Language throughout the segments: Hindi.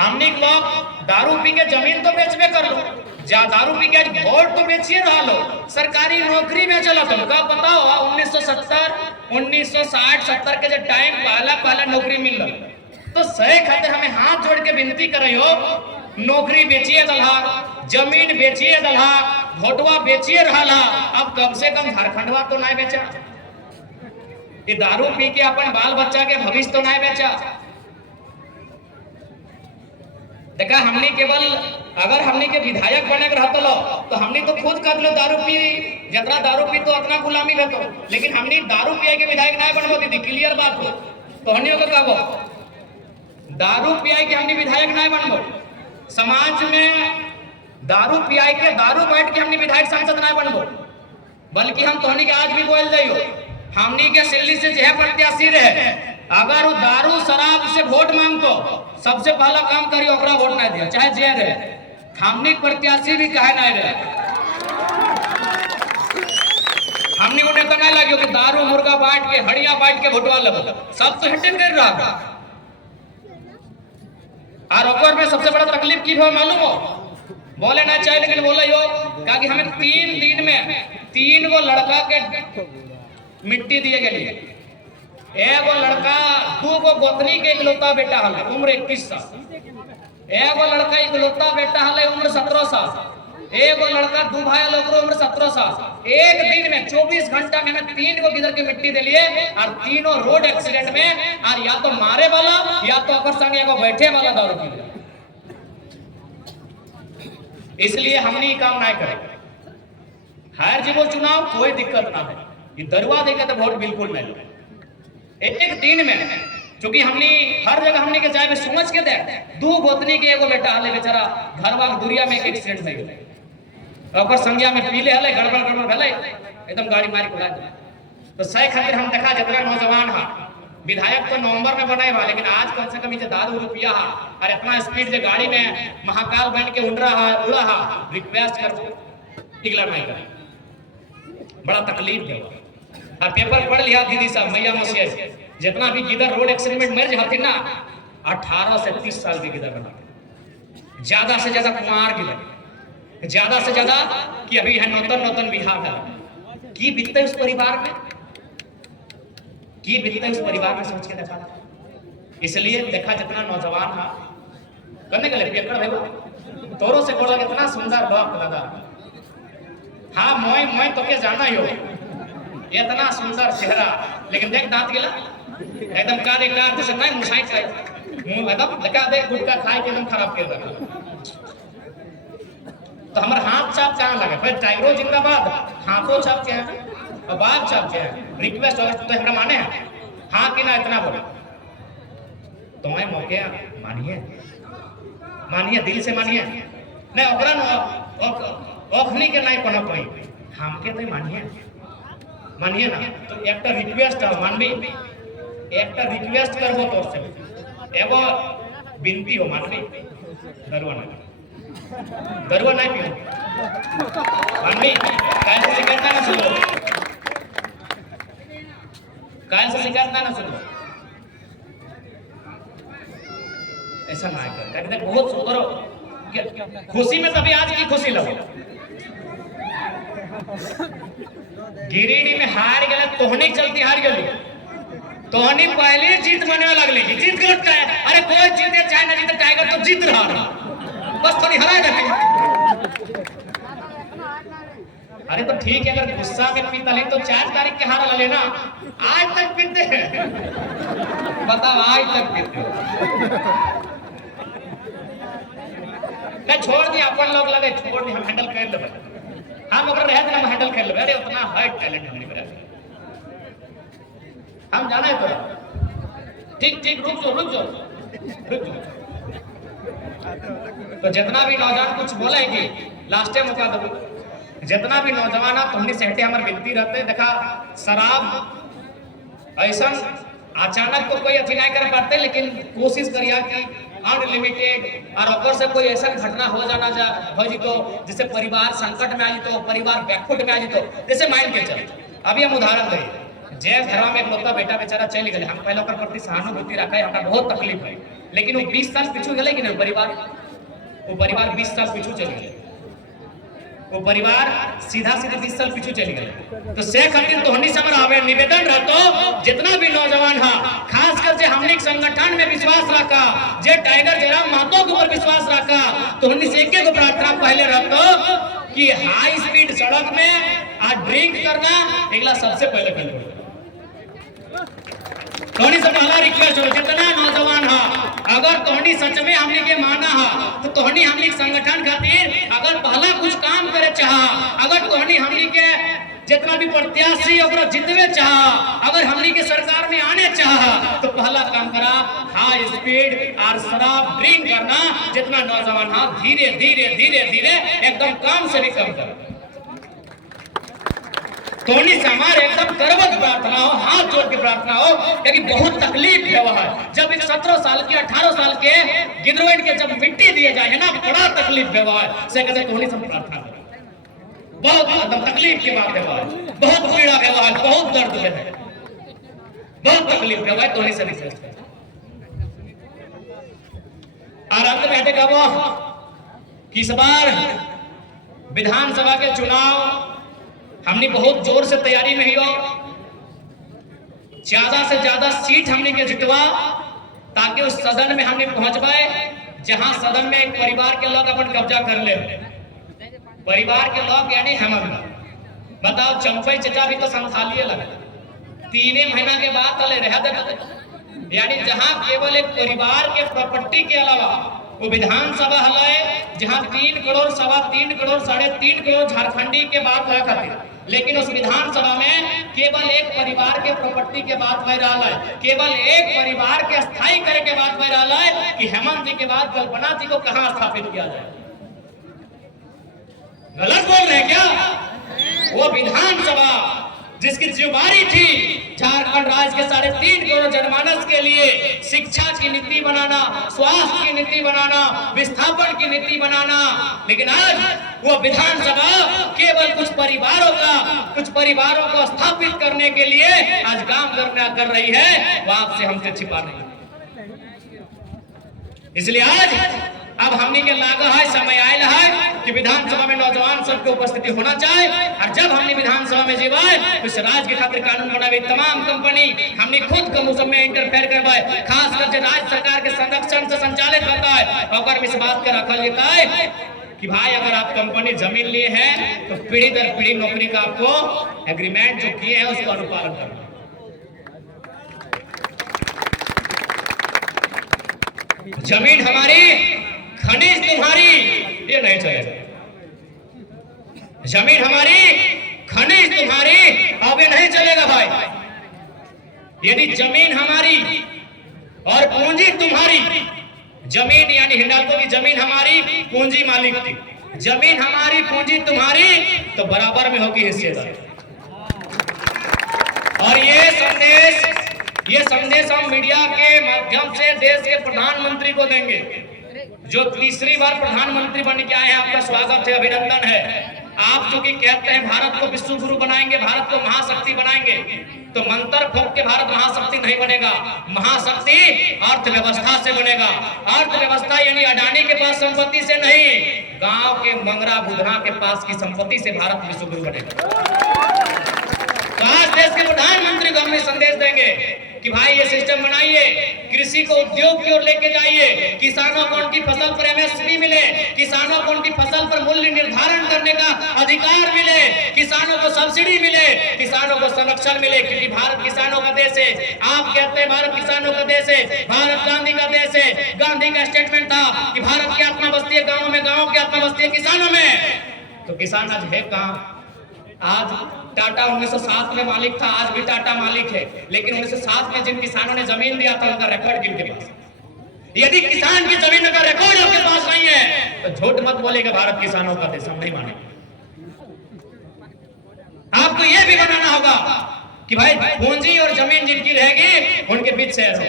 हमने लोग दारू पी के जमीन तो बेचबे कर लो, जा दारू पी के वोट तो बेचिए रहा लो, सरकारी नौकरी में चला तुम का बताओ 1970 1960 70 के जो टाइम पहला नौकरी मिल रहा तो सही खातिर हमें हाथ जोड़ के विनती कर रही हो, नौकरी बेचिए दल्हा, जमीन बेचिए दल्हा, वोटवा बेचिए रहा, अब कम से कम झारखंडवा तो नहीं बेचा, ये दारू पी के अपन बाल बच्चा के भविष्य तो नहीं बेचा। देखा हमने केवल अगर हमने के विधायक बने रहते लो तो हमने तो खुद कर लो दारू पी, जितना दारू पी तो उतना गुलामी रहते, लेकिन हमने दारू पिया के विधायक नहीं बनबो दीदी, क्लियर बात हो तो हमने को कहबो दारू पिया के हमने विधायक नहीं बनबो, समाज में दारू पिया के दारू बैठ के हमने विधायक सांसद नहीं बनबो, बल्कि हम तोहनी के आज भी बोल जाइयो हमनी के सिल्ली से जह प्रत्याशी रहे, अगर वो दारू शराब से वोट मांगतो सबसे पहला काम करियो ओकरा वोट नहीं दिया, चाहे जे रहे, हमनी प्रत्याशी भी कहे नहीं रहे, हमनी को नेता नहीं लगियो कि दारू मुर्गा बांट के हड़िया बांट के वोटवा लब, सब तो हिट कर रहा था। और ओकर में सबसे बड़ा तकलीफ की हो मालूम हो, बोले ना चाहिए लेकिन बोले यो कि हमें 3 दिन में 3 गो लड़का के मिट्टी दिए गए, एगो लड़का 2 गो गोतनी के इकलौता बेटा हल उम्र 21 साल, एगो लड़का इकलौता बेटा हल उम्र 17 साल, एगो लड़का 2 भाई लोग उम्र 17 साल। एक दिन में 24 घंटा में हमें 3 गो किधर के मिट्टी दिलिए और तीनों रोड एक्सीडेंट में, और या तो मारे वाला या तो अगर संग एगो बैठे वाला दारू पी। इसलिए हमने काम नहीं करे, हार जीवो चुनाव कोई दिक्कत ना है, ये दरुआ देगा तो वोट बिल्कुल नहीं लो। एक दिन में चूंकि हमने हर जगह हमने के जाए समझ के दे 2 गोतनी के एगो बेटा हले बेचारा घरवा के दुरिया में एक एक्सीडेंट हो गए, ओकर संज्ञा में पीले हले गड़बड़ भेले एकदम गाड़ी मारी उड़ा दे, तो सही खातिर हम देखा जितना नौजवान हा विधायक तो नवंबर में बनाए बा, लेकिन आज कम से कम इसे दारू रुपया हा और इतना स्पीड से गाड़ी में महाकाल बन के उड़ रहा है उड़ा हा, रिक्वेस्ट कर इग्नोर नहीं करे, बड़ा तकलीफ दे। और पेपर पढ़ लिया दीदी साहब मैया मौसी जितना भी गिदर रोड एक्सीडेंट मर जाते ना 18 से 30 साल के गिदर बना, ज्यादा से ज्यादा कुमार गिदर, ज्यादा से ज्यादा कि अभी है नौतन बिहार है, की बीतते उस परिवार में, की बीतते उस परिवार में सोच के देखा। इसलिए देखा जितना नौजवान था करने के लिए पेपर देखो तोरो से बोला कितना सुंदर डॉक लगा, हाँ मोय तो के जाना ही हो, इतना सुंदर चेहरा, लेकिन देख दांत गिला एकदम काले काट जैसे नहीं मुसाई खाए मुंह एकदम लगा दे गुटका खाए के एकदम खराब कर रखा, तो हमारे हाथ चाप कहाँ लगे फिर टाइगरो जिंदाबाद, हाथों चाप के हैं और बात चाप के हैं, रिक्वेस्ट अगर तो हमरा माने हैं हाँ कि ना इतना बोले तुम्हें मौके मानिए दिल से मानिए नहीं ओकरा ओखनी के नहीं पढ़ पाई हमके तो मानिए ना, तो एक रिक्वेस्ट है मानवी, एक रिक्वेस्ट करबो तो से एगो विनती हो मानवी, दरुआ नहीं पियो मानवी, काल से शिकायत ना सुनो, काल से शिकायत ना सुनो, ऐसा ना कर कहते बहुत सुंदर हो, खुशी में तभी आज की खुशी लगो, गिरिडीह में हार गए तोहनी चलती हार गई, तोहनी पहले जीत बने लगले कि जीत गलत का है, अरे कोई जीते चाहे ना जीते टाइगर तो जीत रहा बस थोड़ी हरा जाते। अरे तो ठीक है अगर गुस्सा में पीता नहीं तो 4 तारीख के हार लेना, आज तक पीते हैं बताओ आज तक पीते मैं छोड़ दिया अपन लोग लगे छोड़ दिया हम हैंडल कर लेबे, हम ओकरा रहे हम हैंडल कर लेबे, अरे उतना हाई टैलेंट हमनी में हम जाना है तो ठीक रुक जाओ तो जितना भी नौजवान कुछ बोले कि लास्ट टाइम मौका दो, जितना भी नौजवान है तुमने सेहटे हमारे विनती रहते देखा शराब ऐसा अचानक तो कोई अथी नहीं कर पाते, लेकिन कोशिश करिए कि अनलिमिटेड और ऊपर से कोई ऐसा घटना हो जाना हो जी तो जिससे परिवार संकट में आ जी तो परिवार बैकफुट में आ जी तो जैसे माइंड के चल अभी हम उदाहरण दें जे घर में एक लोग बेटा बेचारा चल गए, हम पहले प्रति सहानुभूति रखे, हमारा बहुत तकलीफ है, लेकिन वो 20 साल पीछू गए कि नहीं परिवार, वो परिवार 20 साल पीछू चले गए, वो परिवार सीधा सीधे 20 साल पीछू चले गए। तो से खातिर तोहनी से हमारा निवेदन रहतो जितना भी नौजवान है खासकर से हमने संगठन में विश्वास रखा, जे टाइगर जयराम महतो के ऊपर विश्वास रखा, तोहनी से एक प्रार्थना पहले रहतो कि हाई स्पीड सड़क में आज ड्रिंक करना एकला सबसे पहले कंट्रोल। तोहनी से पहला रिक्वेस्ट हो जितना नौजवान है अगर तोहनी सच में हमने के माना है तो तोहनी हमने संगठन खातिर अगर पहला कुछ काम करे चाह, अगर तोहनी हमने के जितना भी प्रत्याशी ओकरा जितवे चाह, अगर हमने के सरकार में आने चाह तो पहला काम करा हाई स्पीड और शराब ड्रिंक करना। जितना नौजवान है धीरे धीरे धीरे धीरे एकदम कम से भी कम कर। तोहनी से हमारे एकदम करवत प्रार्थना हो, हाथ जोड़ के प्रार्थना हो, क्योंकि बहुत तकलीफ है वह जब एक 17 साल के 18 साल के गिदरोइन के जब मिट्टी दिए जाए है ना, बड़ा तकलीफ है वह से कहते तोहनी से प्रार्थना करो। बहुत एकदम तकलीफ की बात है वह, बहुत पीड़ा है वह, बहुत दर्द है, बहुत तकलीफ है वह, तोहनी से रिक्वेस्ट है। और अंत में कहते वो कि इस बार विधानसभा के चुनाव हमने बहुत जोर से तैयारी में ही हो, ज्यादा से ज्यादा सीट हमने के जितवा ताकि उस सदन में हमने पहुंच पाए जहां सदन में एक परिवार के लोग अपन कब्जा कर ले। परिवार के लोग यानी हेमंत, बताओ चंपई चचा भी तो संथालिए लगे, 3 महीना के बाद तले रह दे, यानी जहां केवल एक परिवार के प्रॉपर्टी के अलावा वो विधानसभा है जहां 3 करोड़, 3.25 करोड़, 3.5 करोड़ झारखंडी के बात है खातिर, लेकिन उस विधानसभा में केवल एक परिवार के प्रॉपर्टी के बात बह रहा है, केवल एक परिवार के स्थायी करे के बात बह रहा है कि हेमंत जी के बाद कल्पना जी को कहां स्थापित किया जाए। गलत बोल रहे क्या? वो विधानसभा जिसकी जिम्मेदारी थी झारखंड राज्य के 3.5 करोड़ जनमानस के लिए शिक्षा की नीति बनाना, स्वास्थ्य की नीति बनाना, विस्थापन की नीति बनाना, लेकिन आज वो विधानसभा केवल कुछ परिवारों को स्थापित करने के लिए आज काम कर रही है, वो आपसे हमसे छिपा नहीं। इसलिए आज अब हमने के लागा है, समय आयल है कि विधानसभा में नौजवान सबके उपस्थिति होना चाहिए, और जब हमने विधानसभा में जीवाए तो इस राज्य के खातिर कानून बनावे, तमाम कंपनी हमने खुद के मुसम में इंटरफेयर करवाए, खासकर जो राज्य सरकार के संरक्षण से संचालित होता है और इस बात का रखा जाता है कि भाई अगर आप कंपनी जमीन लिए हैं तो पीढ़ी दर पीढ़ी नौकरी का आपको एग्रीमेंट जो किए हैं उसको अनुपालन करना। जमीन हमारी, खनिज तुम्हारी, ये नहीं चलेगा। जमीन हमारी, खनिज तुम्हारी, अब ये नहीं चलेगा भाई। यदि जमीन हमारी और पूंजी तुम्हारी, जमीन यानी हिंडाल्को की जमीन हमारी, पूंजी मालिक की, जमीन हमारी पूंजी तुम्हारी, तो बराबर में होगी हिस्सेदारी। और ये संदेश हम मीडिया के माध्यम से देश के प्रधानमंत्री को देंगे, जो तीसरी बार प्रधानमंत्री बन के आए हैं। आपका स्वागत है, अभिनंदन है। आप जो कि कहते हैं भारत को विश्व गुरु बनाएंगे, भारत को महाशक्ति बनाएंगे, तो मंत्र फूंक के भारत महाशक्ति नहीं बनेगा। महाशक्ति अर्थव्यवस्था से बनेगा। अर्थव्यवस्था यानी अडानी के पास संपत्ति से नहीं, गांव के मंगरा बुधना के पास की संपत्ति से भारत विश्व गुरु बनेगा। तो आज देश के प्रधानमंत्री को हम संदेश देंगे कि भाई ये सिस्टम बनाइए, कृषि को उद्योग की ओर लेके जाइए, किसानों को उनकी फसल पर एमएसपी मिले, किसानों को उनकी फसल पर मूल्य निर्धारण करने का अधिकार मिले, किसानों को सब्सिडी मिले, किसानों को संरक्षण मिले, क्योंकि भारत किसानों का देश है। आप कहते हैं भारत किसानों का देश है, भारत गांधी का देश है। गांधी का स्टेटमेंट था कि भारत की आत्मा बसती है गाँव में, गाँव की आत्मा बसती है किसानों में। तो किसान आज है कहाँ? आज टाटा 1907 में मालिक था, आज भी टाटा मालिक है, लेकिन 1907 में जिन किसानों ने जमीन दिया था उनका रिकॉर्ड किनके पास? यदि किसान की जमीन का रिकॉर्ड आपके पास नहीं है तो झूठ मत बोलेगा भारत किसानों का देश, हम नहीं मानेंगे। आपको यह भी बनाना होगा कि भाई पूंजी और जमीन जिनकी रहेगी उनके बीच से ऐसा।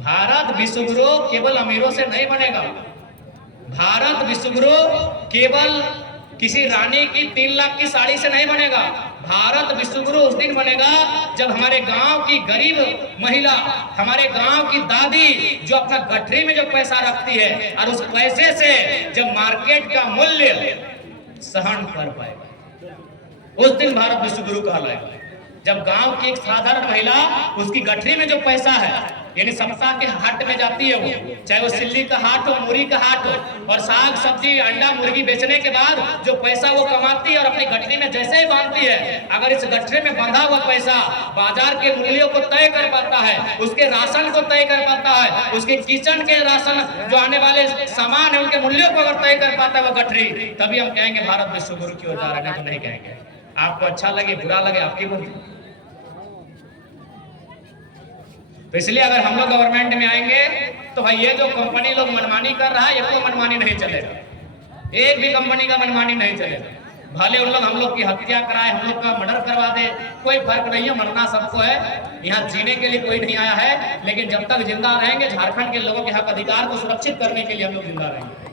भारत विश्व गुरु केवल अमीरों से नहीं बनेगा। भारत विश्व गुरु केवल किसी रानी की 3 लाख की साड़ी से नहीं बनेगा। भारत विश्वगुरु उस दिन बनेगा जब हमारे गांव की गरीब महिला, हमारे गांव की दादी जो अपना गठरी में जो पैसा रखती है और उस पैसे से जब मार्केट का मूल्य सहन कर पाएगा, उस दिन भारत विश्वगुरु कहलाएगा। जब गांव की एक साधारण महिला उसकी गठरी में जो पैसा है, यानी सप्ताह के हाट में जाती है, वो चाहे वो सिल्ली का हाट हो, मूरी का हाट हो, और साग सब्जी अंडा मुर्गी बेचने के बाद जो पैसा वो कमाती है और अपनी गठरी में जैसे ही बांधती है, अगर इस गठरी में बंधा हुआ पैसा बाजार के मूल्यों को तय कर पाता है, उसके राशन को तय कर पाता है, उसके किचन के राशन जो आने वाले सामान है उनके मूल्यों को अगर तय कर पाता है वो गठरी, तभी हम कहेंगे भारत विश्वगुरु की ओर जा रहे हैं, तो नहीं कहेंगे। आपको अच्छा लगे बुरा लगे आपकी मर्जी। तो इसलिए अगर हम लोग गवर्नमेंट में आएंगे तो भाई ये जो कंपनी लोग मनमानी कर रहा है, ये कोई मनमानी नहीं चलेगा, एक भी कंपनी का मनमानी नहीं चलेगा। भले उन लोग हम लोग की हत्या कराए, हम लोग का मर्डर करवा दे, कोई फर्क नहीं है, मरना सबको है, यहाँ जीने के लिए कोई नहीं आया है, लेकिन जब तक जिंदा रहेंगे झारखंड के लोगों के हक अधिकार को सुरक्षित करने के लिए हम लोग जिंदा रहेंगे।